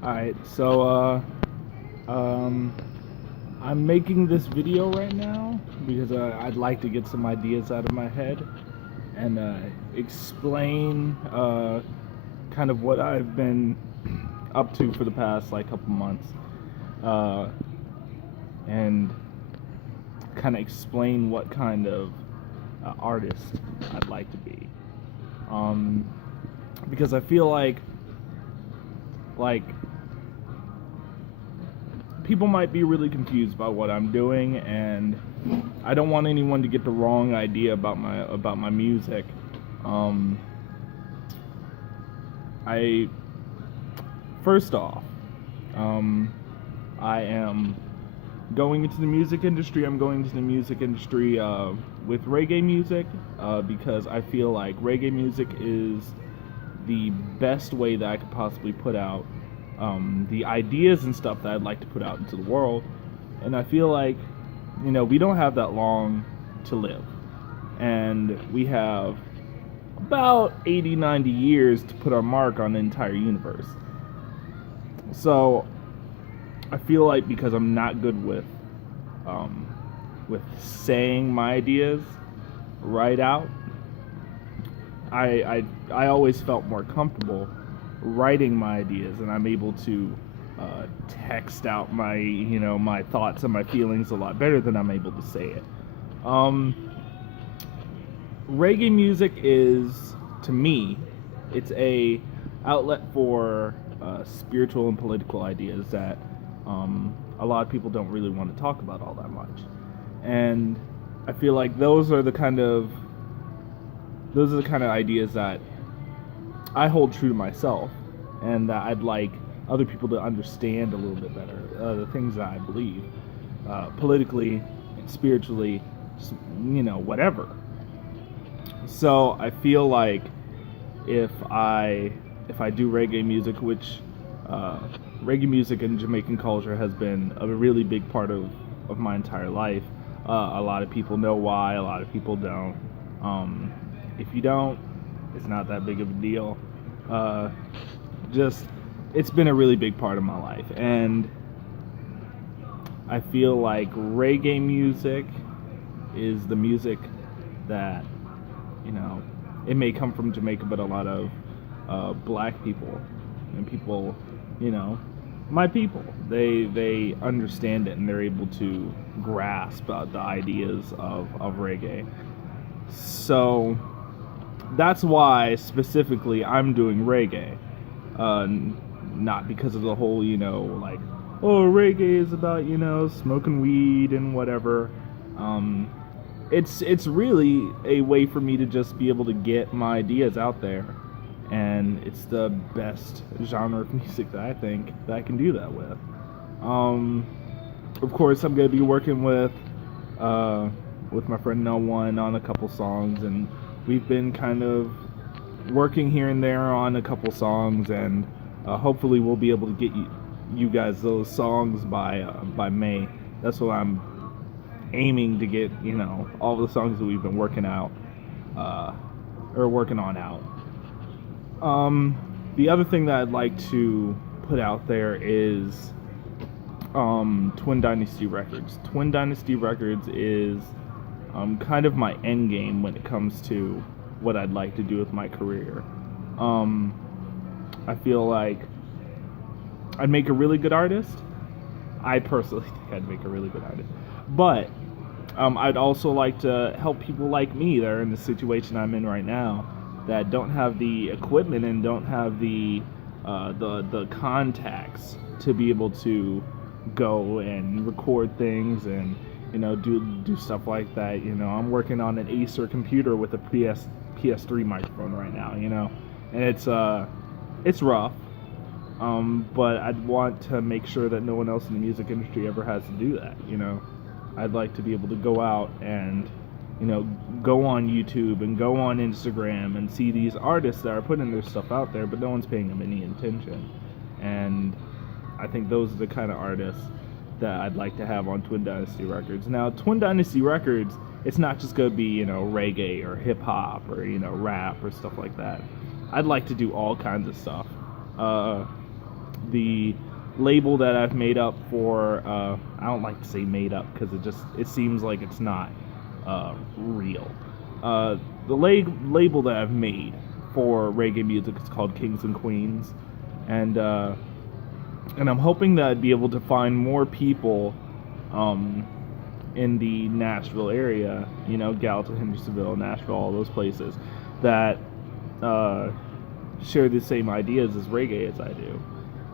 Alright, so I'm making this video right now because I'd like to get some ideas out of my head and explain kind of what I've been up to for the past like couple months, uh, and kind of explain what kind of artist I'd like to be. Um, because I feel like people might be really confused by what I'm doing, and I don't want anyone to get the wrong idea about my music. Um, I first off, um, I am going into the music industry. I'm going into the music industry with reggae music because I feel like reggae music is the best way that I could possibly put out the ideas and stuff that I'd like to put out into the world. And I feel like, we don't have that long to live. And we have about 80, 90 years to put our mark on the entire universe. So I feel like because I'm not good with saying my ideas right out, I always felt more comfortable writing my ideas, and I'm able to text out my thoughts and my feelings a lot better than I'm able to say it. Reggae music is, to me, it's a outlet for spiritual and political ideas that a lot of people don't really want to talk about all that much, and I feel like those are the kind of ideas that I hold true to myself, and that I'd like other people to understand a little bit better. The things that I believe, politically, spiritually, whatever. So I feel like if I do reggae music, which reggae music and Jamaican culture has been a really big part of my entire life. A lot of people know why, a lot of people don't. If you don't, it's not that big of a deal. Just, it's been a really big part of my life, and I feel like reggae music is the music that, it may come from Jamaica, but a lot of black people and people, my people, they understand it, and they're able to grasp the ideas of reggae. So that's why specifically I'm doing reggae, not because of the whole, like, oh, reggae is about, smoking weed and whatever. It's really a way for me to just be able to get my ideas out there, and it's the best genre of music that I think that I can do that with. Of course, I'm gonna be working with my friend No One on a couple songs, and we've been kind of working here and there on a couple songs, and hopefully we'll be able to get you guys those songs by May. That's what I'm aiming to get, all the songs that we've been working out, or working on out. The other thing that I'd like to put out there is Twin Dynasty Records. Twin Dynasty Records is kind of my end game when it comes to what I'd like to do with my career. I feel like I'd make a really good artist. I personally think I'd make a really good artist. But I'd also like to help people like me that are in the situation I'm in right now, that don't have the equipment and don't have the contacts to be able to go and record things and do stuff like that. I'm working on an Acer computer with a PS3 microphone right now, and it's rough. But I'd want to make sure that no one else in the music industry ever has to do that. I'd like to be able to go out and go on YouTube and go on Instagram and see these artists that are putting their stuff out there, but no one's paying them any attention. And I think those are the kind of artists that I'd like to have on Twin Dynasty Records. Now, Twin Dynasty Records, it's not just going to be, reggae or hip-hop or, rap or stuff like that. I'd like to do all kinds of stuff. the label that I've made up for, I don't like to say made up because it seems like it's not real. The label that I've made for reggae music is called Kings and Queens, and I'm hoping that I'd be able to find more people in the Nashville area, Gallatin, Hendersonville, Nashville, all those places that share the same ideas as reggae as I do.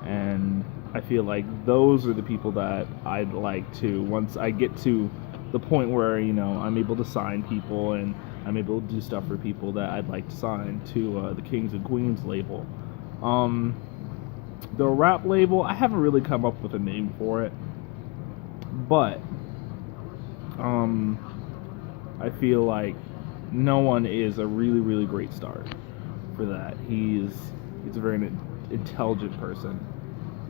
And I feel like those are the people that I'd like to, once I get to the point where, I'm able to sign people and I'm able to do stuff for people, that I'd like to sign to the Kings and Queens label. The rap label, I haven't really come up with a name for it, but I feel like No One is a really, really great start for that. He's a very intelligent person,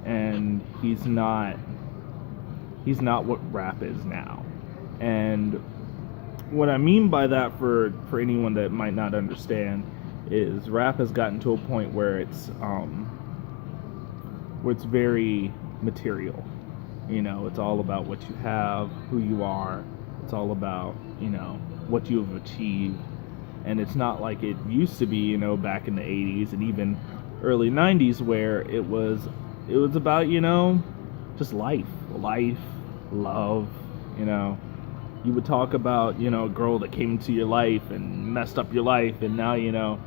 and he's not what rap is now. And what I mean by that, for anyone that might not understand, is rap has gotten to a point where it's very material. It's all about what you have, who you are. It's all about, what you have achieved. And it's not like it used to be, back in the 80s and even early 90s, where it was about, just life, love, You would talk about, a girl that came into your life and messed up your life, and now,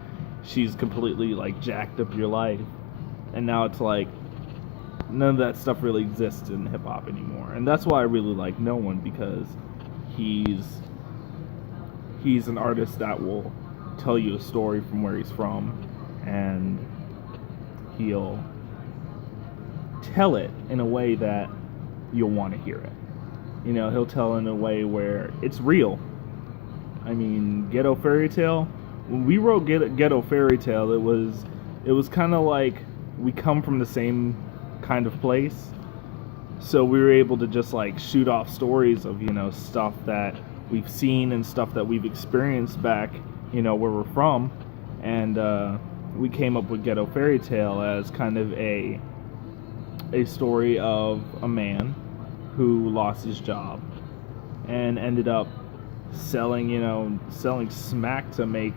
she's completely, jacked up your life. And now it's like, none of that stuff really exists in hip-hop anymore. And that's why I really like No One, because he's an artist that will tell you a story from where he's from, and he'll tell it in a way that you'll want to hear it. He'll tell in a way where it's real. I mean, Ghetto Fairy Tale, when we wrote Ghetto Fairy Tale, it was kind of like we come from the same kind of place, so we were able to just shoot off stories of stuff that we've seen and stuff that we've experienced back where we're from, and we came up with Ghetto Fairy Tale as kind of a story of a man who lost his job and ended up selling smack to make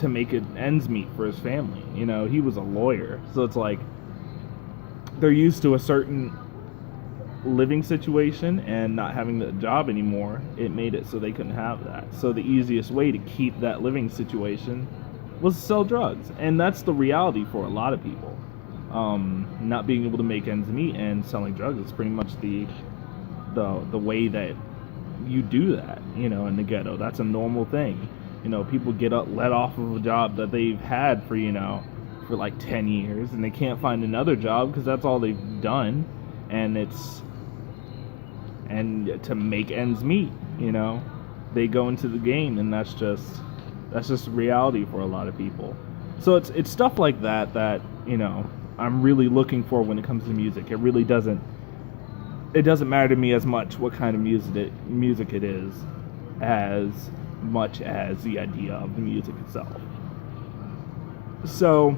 it ends meet for his family. He was a lawyer, so it's like they're used to a certain living situation, and not having the job anymore, it made it so they couldn't have that. So the easiest way to keep that living situation was to sell drugs, and that's the reality for a lot of people. Not being able to make ends meet and selling drugs is pretty much the way that you do that, in the ghetto. That's a normal thing. People get let off of a job that they've had for 10 years, and they can't find another job because that's all they've done, and to make ends meet, they go into the game, and that's just reality for a lot of people. So it's stuff like that I'm really looking for when it comes to music. It really doesn't matter to me as much what kind of music it is, as much as the idea of the music itself. So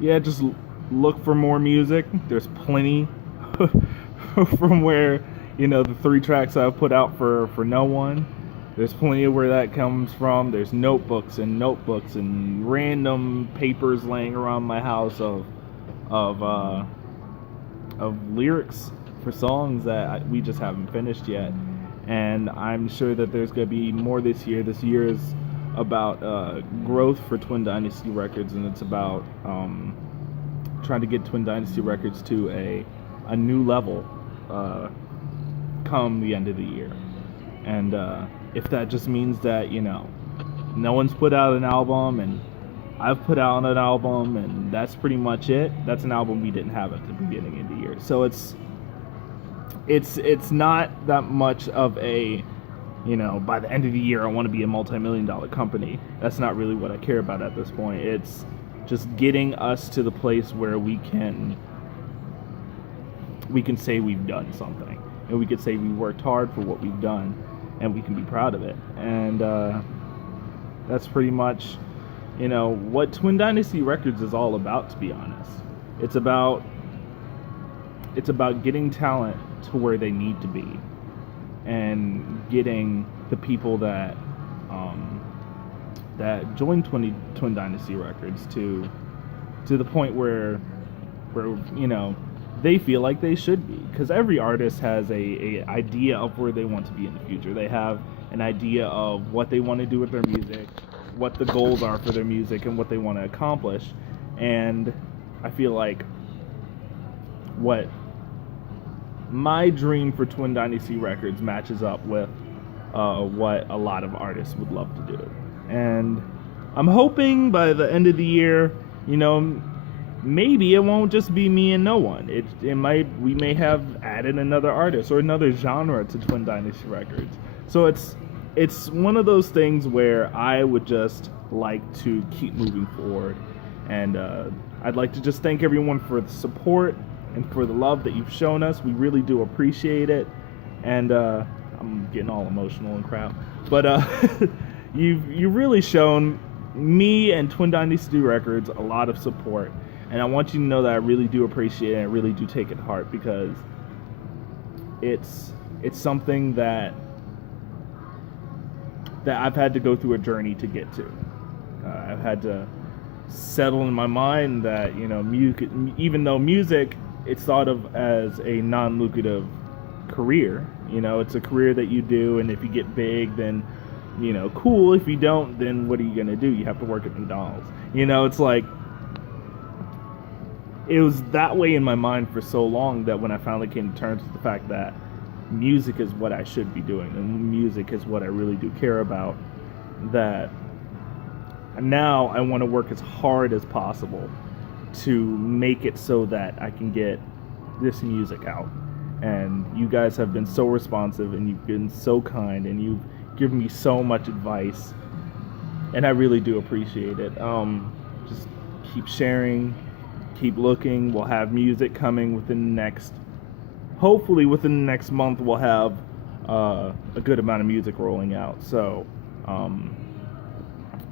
just look for more music. There's plenty from where the 3 tracks I've put out for No One. There's plenty of where that comes from. There's notebooks and random papers laying around my house of lyrics for songs that we just haven't finished yet. And I'm sure that there's going to be more this year. This year is about growth for Twin Dynasty Records, and it's about trying to get Twin Dynasty Records to a new level come the end of the year. And if that just means that no one's put out an album and I've put out an album and that's pretty much it, that's an album we didn't have at the beginning of the year. So it's not that much of a by the end of the year I want to be a multi-million-dollar company. That's not really what I care about at this point. It's just getting us to the place where we can say we've done something, and we can say we worked hard for what we've done, and we can be proud of it. And that's pretty much you know, what Twin Dynasty Records is all about, to be honest. It's about getting talent to where they need to be, and getting the people that that join Twin Dynasty Records to the point where you know, they feel like they should be, because every artist has a idea of where they want to be in the future. They have an idea of what they want to do with their music, what the goals are for their music, and what they want to accomplish. And I feel like what my dream for Twin Dynasty Records matches up with what a lot of artists would love to do. And I'm hoping by the end of the year, you know, maybe it won't just be me and no one. We may have added another artist or another genre to Twin Dynasty Records. So it's one of those things where I would just like to keep moving forward. And I'd like to just thank everyone for the support and for the love that you've shown us. We really do appreciate it. And I'm getting all emotional and crap. But you've really shown me and Twin Dynasty Records a lot of support. And I want you to know that I really do appreciate it, and I really do take it to heart, because it's something that I've had to go through a journey to get to. I've had to settle in my mind that, you know, music, even though music, it's thought of as a non-lucrative career. You know, it's a career that you do, and if you get big, then, you know, cool. If you don't, then what are you gonna do? You have to work at McDonald's. You know, it's like, it was that way in my mind for so long that when I finally came to terms with the fact that music is what I should be doing, and music is what I really do care about, that now I want to work as hard as possible to make it so that I can get this music out. And you guys have been so responsive, and you've been so kind, and you've given me so much advice, and I really do appreciate it. Just keep sharing, keep looking. We'll have music coming hopefully within the next month. We'll have a good amount of music rolling out. So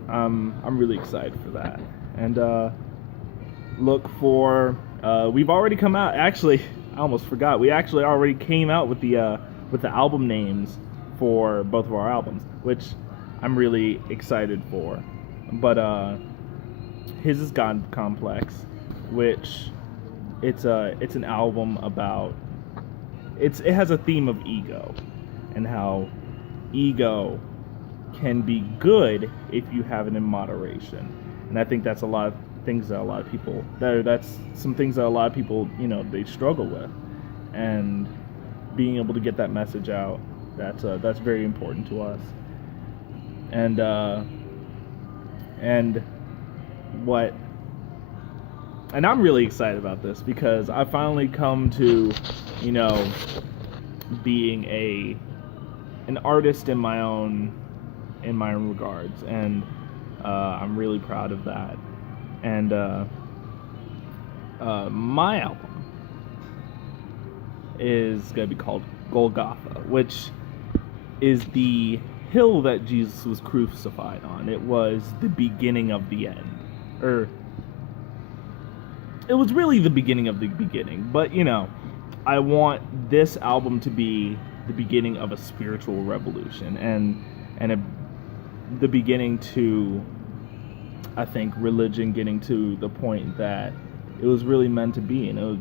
I'm really excited for that. And look for we've already come out. Actually, I almost forgot. We actually already came out with the album names for both of our albums, which I'm really excited for. But his is God Complex, which it's an album about, it has a theme of ego, and how ego can be good if you have it in moderation. And I think that's some things that a lot of people, you know, they struggle with. And being able to get that message out, that's very important to us. And I'm really excited about this, because I finally come to, you know, being an artist in my own regards, and I'm really proud of that. And my album is gonna be called Golgotha, which is the hill that Jesus was crucified on. It was the beginning of the end, or it was really the beginning of the beginning. But, you know, I want this album to be the beginning of a spiritual revolution, and the beginning to, I think, religion getting to the point that it was really meant to be. And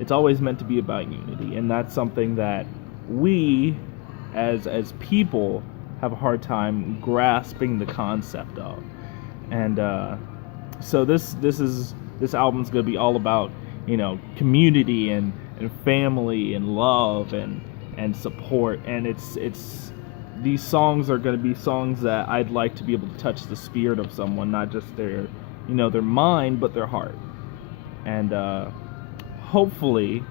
it's always meant to be about unity, and that's something that we as people have a hard time grasping the concept of. And so this album's gonna be all about, you know, community and family and love and support. And it's these songs are gonna be songs that I'd like to be able to touch the spirit of someone, not just their, you know, their mind, but their heart. And hopefully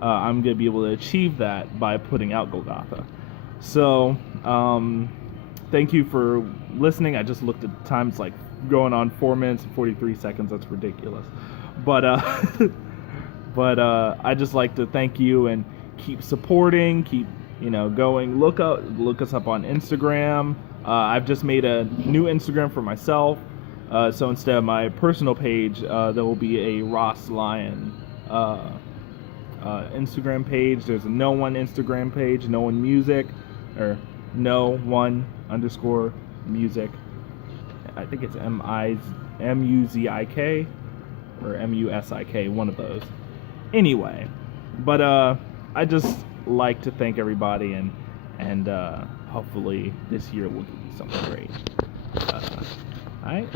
I'm gonna be able to achieve that by putting out Golgotha. So thank you for listening. I just looked at the time. It's like going on 4 minutes and 43 seconds. That's ridiculous. But I just like to thank you, and keep supporting, keep, you know, going. Look us up on Instagram. I've just made a new Instagram for myself. So instead of my personal page, there will be a Ross Lyon Instagram page. There's a No One Instagram page, No One Music, or No One underscore Music. I think it's MUZIK or MUSIK, one of those. Anyway, but I just like to thank everybody, and hopefully this year will give you something great. All right.